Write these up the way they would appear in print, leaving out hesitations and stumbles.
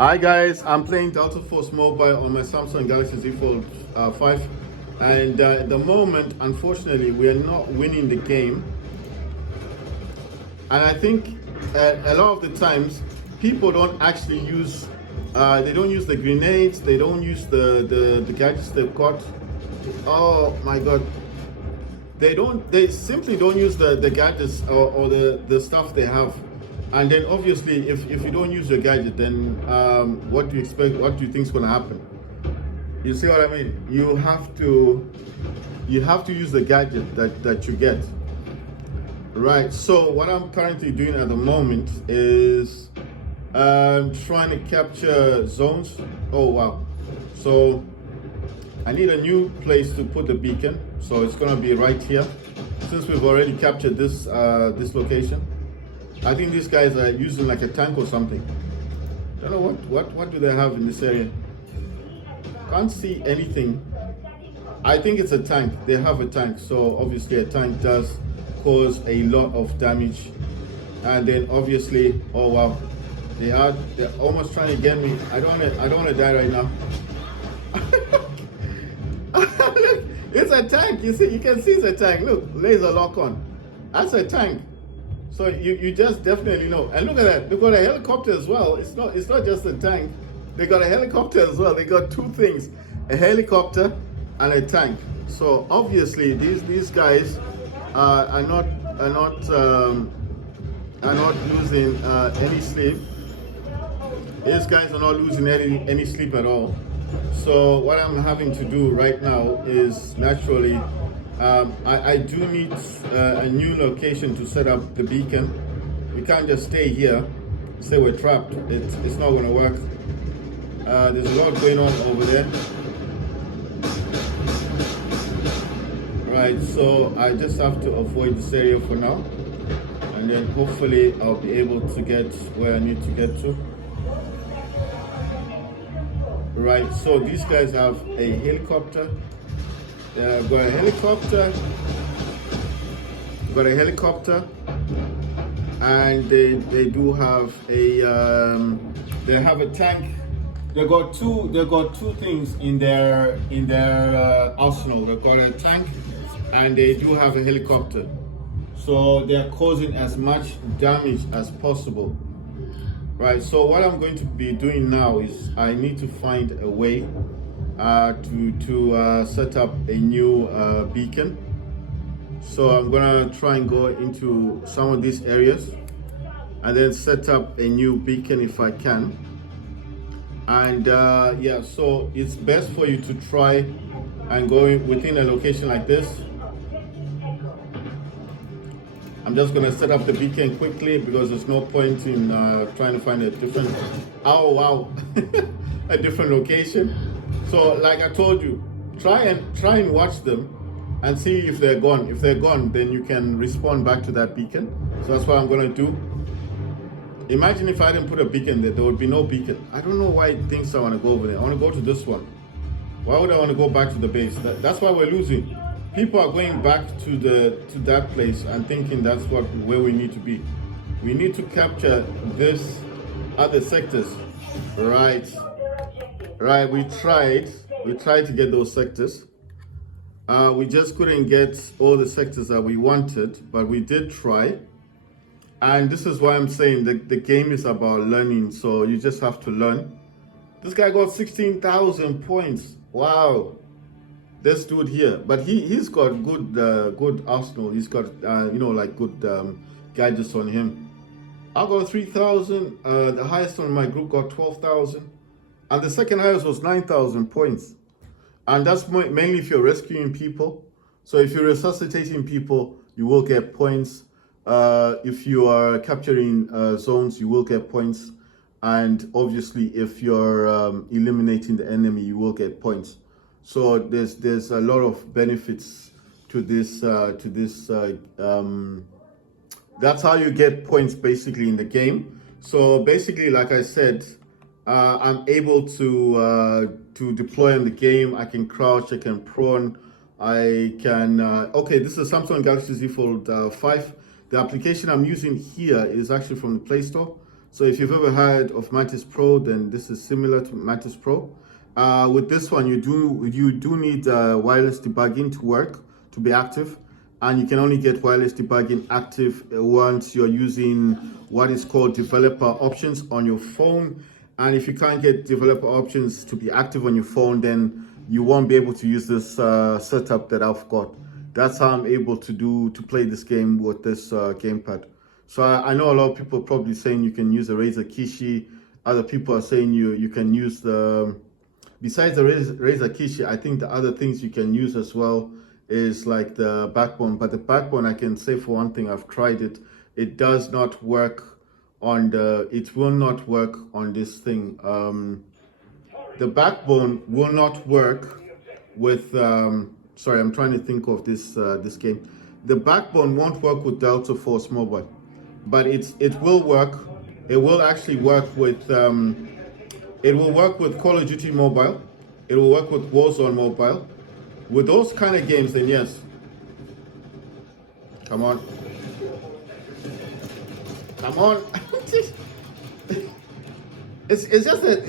Hi guys, I'm playing Delta Force Mobile on my Samsung Galaxy Z Fold 5, and at the moment, unfortunately, we are not winning the game. And I think a lot of the times, people don't actually use, they don't use the grenades, they don't use the gadgets they've got. Oh my God, they simply don't use the gadgets or the stuff they have. And then obviously if you don't use your gadget, then what do you expect, what do you think is going to happen? You see what I mean? You have to use the gadget that you get. Right, so what I'm currently doing at the moment is trying to capture zones. Oh wow. So I need a new place to put the beacon, so it's going to be right here. Since we've already captured this this location, I think these guys are using like a tank or something. I don't know what do they have in this area. Can't see anything. I think it's a tank. They have a tank, so obviously a tank does cause a lot of damage. And then obviously, oh wow, they're almost trying to get me. I don't want to die right now. It's a tank. You can see it's a tank. Look, laser lock on. That's a tank. So you just definitely know. And look at that. They've got a helicopter as well. It's not just a tank. They got a helicopter as well. They got two things: a helicopter and a tank. So obviously these guys are not losing any sleep. These guys are not losing any sleep at all. So what I'm having to do right now is naturally, I do need a new location to set up the beacon. We can't just stay here, say we're trapped. It's not going to work. There's a lot going on over there. Right, so I just have to avoid this area for now, and then hopefully I'll be able to get where I need to get to. Right, so these guys have a helicopter. They've got a helicopter, and they do have a tank. They got two things in their arsenal. They've got a tank, and they do have a helicopter. So they're causing as much damage as possible. Right, so what I'm going to be doing now is I need to find a way to set up a new beacon. So I'm gonna try and go into some of these areas and then set up a new beacon if I can. And yeah, so it's best for you to try and go within a location like this. I'm just going to set up the beacon quickly because there's no point in trying to find a different, oh wow, a different location. So like I told you, try and watch them and see if they're gone. If they're gone, then you can respawn back to that beacon. So that's what I'm going to do. Imagine if I didn't put a beacon there would be no beacon. I don't know why it thinks I want to go over there. I want to go to this one. Why would I want to go back to the base? That's why we're losing. People are going back to that place and thinking that's where we need to be. We need to capture this other sectors. Right. We tried to get those sectors. We just couldn't get all the sectors that we wanted, but we did try. And this is why I'm saying the game is about learning, so you just have to learn. This guy got 16,000 points. Wow. This dude here, but he's got good arsenal. He's got like good gadgets on him. I got 3,000. The highest on my group got 12,000, and the second highest was 9,000 points. And that's mainly if you're rescuing people. So if you're resuscitating people, you will get points. If you are capturing zones, you will get points. And obviously, if you're eliminating the enemy, you will get points. So there's a lot of benefits to this. That's how you get points basically in the game. So basically, like I said, I'm able to deploy in the game. I can crouch, I can prone, I can. Okay, this is Samsung Galaxy Z Fold 5. The application I'm using here is actually from the Play Store. So if you've ever heard of Mantis Pro, then this is similar to Mantis Pro. With this one, you do need wireless debugging to work, to be active, and you can only get wireless debugging active once you're using what is called developer options on your phone. And if you can't get developer options to be active on your phone, then you won't be able to use this setup that I've got. That's how I'm able to play this game with this gamepad. So I know a lot of people are probably saying you can use a Razer Kishi. Other people are saying you can use the, besides the Razer Kishi, I think the other things you can use as well is like the backbone. But the backbone, I can say for one thing, I've tried it. It does not work on it will not work on this thing. The backbone will not work with, sorry, I'm trying to think of this this game. The backbone won't work with Delta Force Mobile, but it will work. It will actually work with, it will work with Call of Duty Mobile. It will work with Warzone Mobile. With those kind of games, then yes. Come on. Come on. It's just that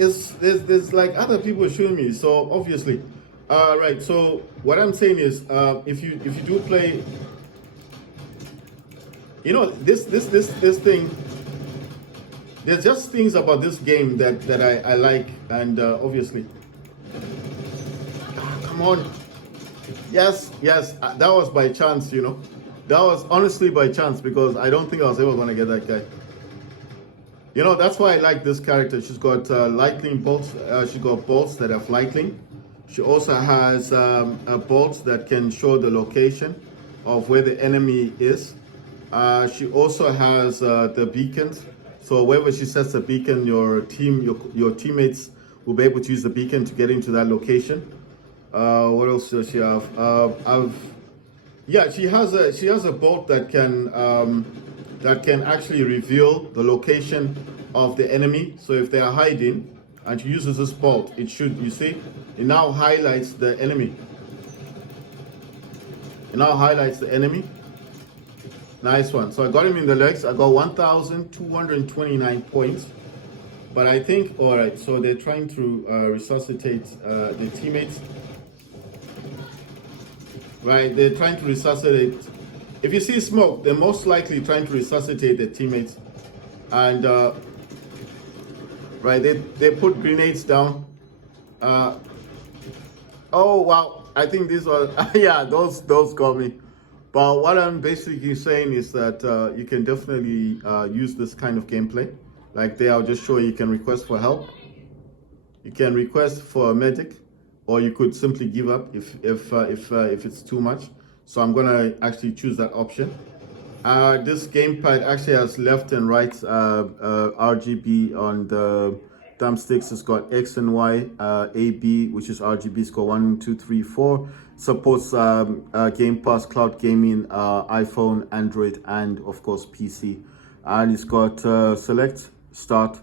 there's like other people showing me, so obviously. Right, so what I'm saying is, if you do play, you know, this thing, there's just things about this game that I like, and obviously. Come on. Yes, that was by chance, you know. That was honestly by chance, because I don't think I was ever going to get that guy. You know, that's why I like this character. She's got lightning bolts. She got bolts that have lightning. She also has bolts that can show the location of where the enemy is. She also has the beacons. So wherever she sets the beacon, your teammates will be able to use the beacon to get into that location. What else does she have? Yeah, she has a bolt that can actually reveal the location of the enemy. So if they are hiding and she uses this bolt, it should, you see, it now highlights the enemy. It now highlights the enemy. Nice one. So I got him in the legs. I got 1,229 points. But I think, all right, so they're trying to resuscitate the teammates. Right, they're trying to resuscitate. If you see smoke, they're most likely trying to resuscitate their teammates. And, right, they put grenades down. Oh, wow, I think these are, yeah, those got me. But what I'm basically saying is that you can definitely use this kind of gameplay. Like there, I'll just show you can request for help. You can request for a medic, or you could simply give up if it's too much. So I'm gonna actually choose that option. This gamepad actually has left and right RGB on the thumbsticks. It's got X and Y, A, B, which is RGB. It's got 1, 2, 3, 4. Supports Game Pass, cloud gaming, iPhone, Android, and of course PC. And it's got select, start,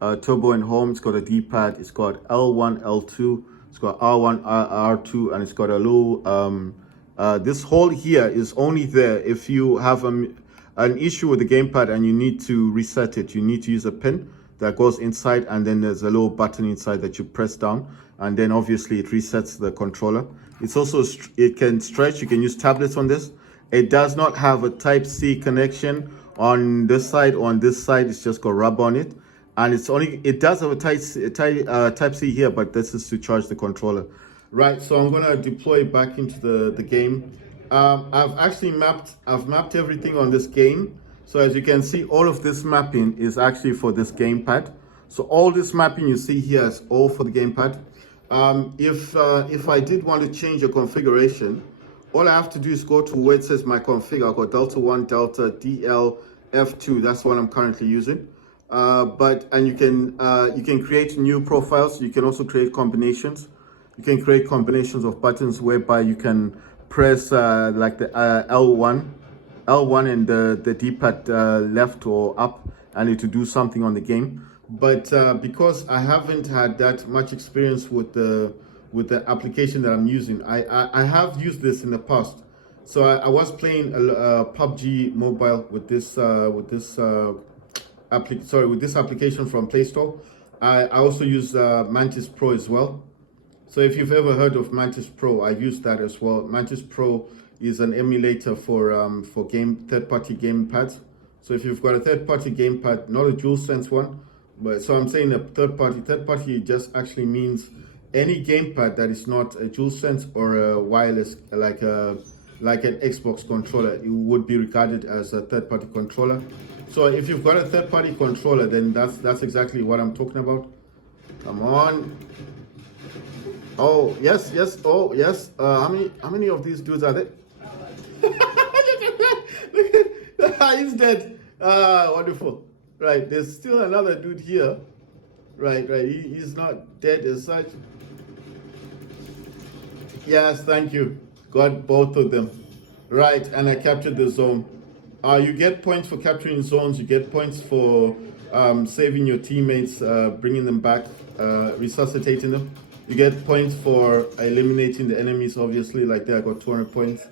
turbo and home. It's got a D-pad. It's got L1, L2. It's got R1, R2, and it's got a little. This hole here is only there if you have an issue with the gamepad and you need to reset it. You need to use a pin that goes inside, and then there's a little button inside that you press down, and then obviously it resets the controller. It's also, it can stretch. You can use tablets on this. It does not have a Type-C connection on this side. On this side, it's just got rubber on it. And it does have a Type-C here, but this is to charge the controller. Right, so I'm gonna deploy back into the game. I've mapped everything on this game. So as you can see, all of this mapping is actually for this gamepad. So all this mapping you see here is all for the gamepad. If I did want to change a configuration, all I have to do is go to where it says my config. I've got Delta 1, Delta, DL, F2. That's what I'm currently using. And you can create new profiles. You can also create combinations. You can create combinations of buttons whereby you can press like the L1 and the D-pad left or up, and it to do something on the game. But because I haven't had that much experience with the application that I'm using, I have used this in the past. So I was playing PUBG Mobile with this with this application from Play Store. I also use Mantis Pro as well. So if you've ever heard of Mantis Pro, I use that as well. Mantis Pro is an emulator for third-party game pads. So if you've got a third-party gamepad, not a DualSense one, but so I'm saying a third-party just actually means any gamepad that is not a DualSense or a wireless, like an Xbox controller, it would be regarded as a third-party controller. So if you've got a third-party controller, then that's exactly what I'm talking about. Come on. Oh yes. Oh yes. How many of these dudes are there? Look at that. He's dead. Wonderful. Right, there's still another dude here. Right. He's not dead as such. Yes, thank you. Got both of them. Right, and I captured the zone. You get points for capturing zones. You get points for saving your teammates, bringing them back, resuscitating them. You get points for eliminating the enemies. Obviously, like there, I got 200 points.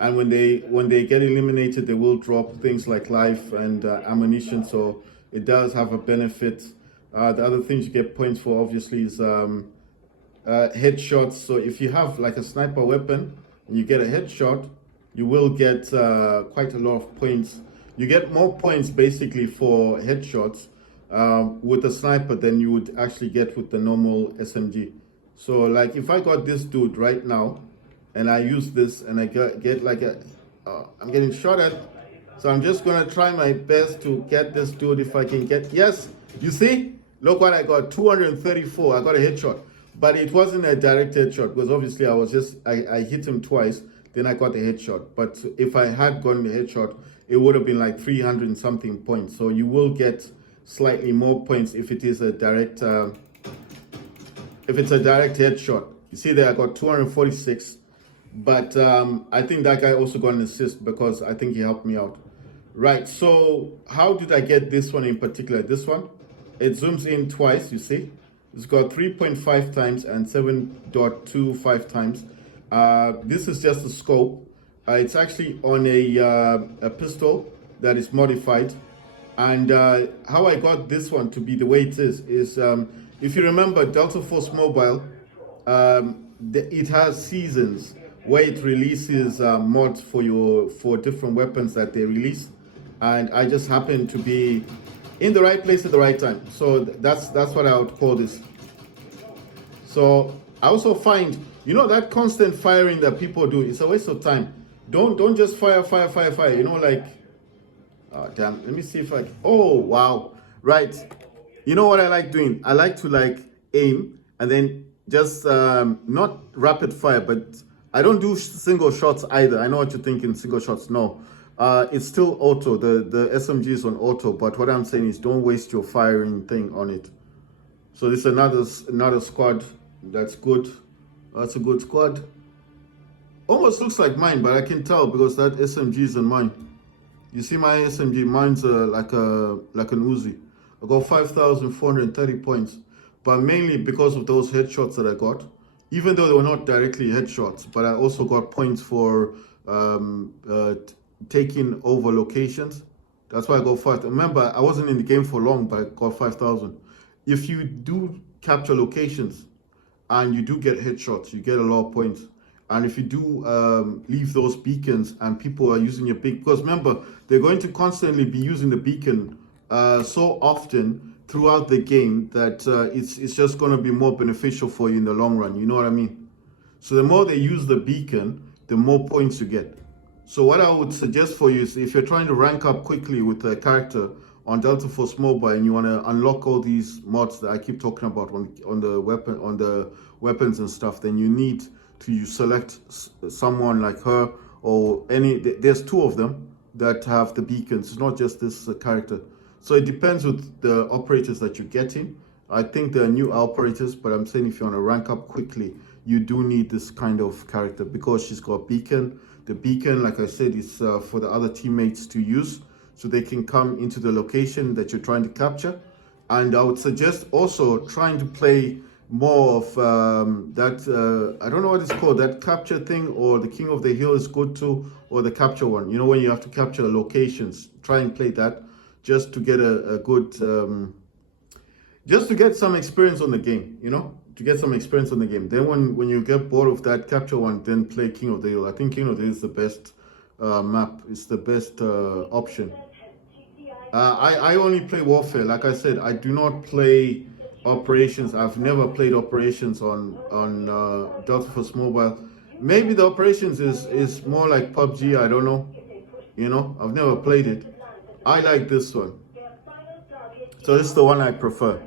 And when they get eliminated, they will drop things like life and ammunition. So it does have a benefit. The other things you get points for, obviously, is headshots. So if you have like a sniper weapon and you get a headshot, you will get quite a lot of points. You get more points basically for headshots with a sniper than you would actually get with the normal SMG. So like if I got this dude right now and I use this and I get like I'm getting shot at. So I'm just gonna try my best to get this dude if I can get, yes, you see? Look what I got, 234, I got a headshot. But it wasn't a direct headshot because obviously I hit him twice, then I got the headshot. But if I had gotten the headshot, it would have been like 300 and something points. So you will get slightly more points if it is a direct, if it's a direct headshot. You see there, I got 246. But I think that guy also got an assist because I think he helped me out. Right, so how did I get this one in particular? This one, it zooms in twice, you see? It's got 3.5 times and 7.25 times. This is just a scope. It's actually on a pistol that is modified. And how I got this one to be the way it is if you remember Delta Force Mobile, it has seasons where it releases mods for different weapons that they release. And I just happen to be in the right place at the right time. So that's what I would call this. So I also find, you know, that constant firing that people do, it's a waste of time. Don't just fire. You know, like, oh, damn, let me see if oh, wow. Right. You know what I like doing? I like to like aim and then just not rapid fire, but I don't do single shots either. I know what you're thinking, single shots. No. It's still auto. The SMG is on auto, but what I'm saying is don't waste your firing thing on it. So this is another squad. That's good. That's a good squad. Almost looks like mine, but I can tell because that SMG is on mine. You see my SMG? Mine's like an Uzi. I got 5,430 points, but mainly because of those headshots that I got. Even though they were not directly headshots, but I also got points for taking over locations. That's why I got 5. Remember, I wasn't in the game for long, but I got 5,000. If you do capture locations and you do get headshots, you get a lot of points. And if you do leave those beacons and people are using your beacon, because remember, they're going to constantly be using the beacon so often throughout the game that it's just going to be more beneficial for you in the long run. You know what I mean? So the more they use the beacon, the more points you get. So what I would suggest for you is if you're trying to rank up quickly with a character on Delta Force Mobile and you want to unlock all these mods that I keep talking about on the weapons and stuff, then you need to select someone like her or there's 2 of them that have the beacons. It's not just this character. So it depends with the operators that you're getting. I think there are new operators, but I'm saying if you want to rank up quickly, you do need this kind of character because she's got beacon. The beacon, like I said, is for the other teammates to use so they can come into the location that you're trying to capture. And I would suggest also trying to play more of that, I don't know what it's called, that capture thing, or the King of the Hill is good too, or the capture one. You know, when you have to capture locations, try and play that. just to get a good, just to get some experience on the game, you know, to get some experience on the game. Then when you get bored of that, capture one, then play King of the Hill. I think King of the Hill is the best map. It's the best option. I only play Warfare. Like I said, I do not play Operations. I've never played Operations on Delta Force Mobile. Maybe the Operations is more like PUBG. I don't know. You know, I've never played it. I like this one. So this is the one I prefer.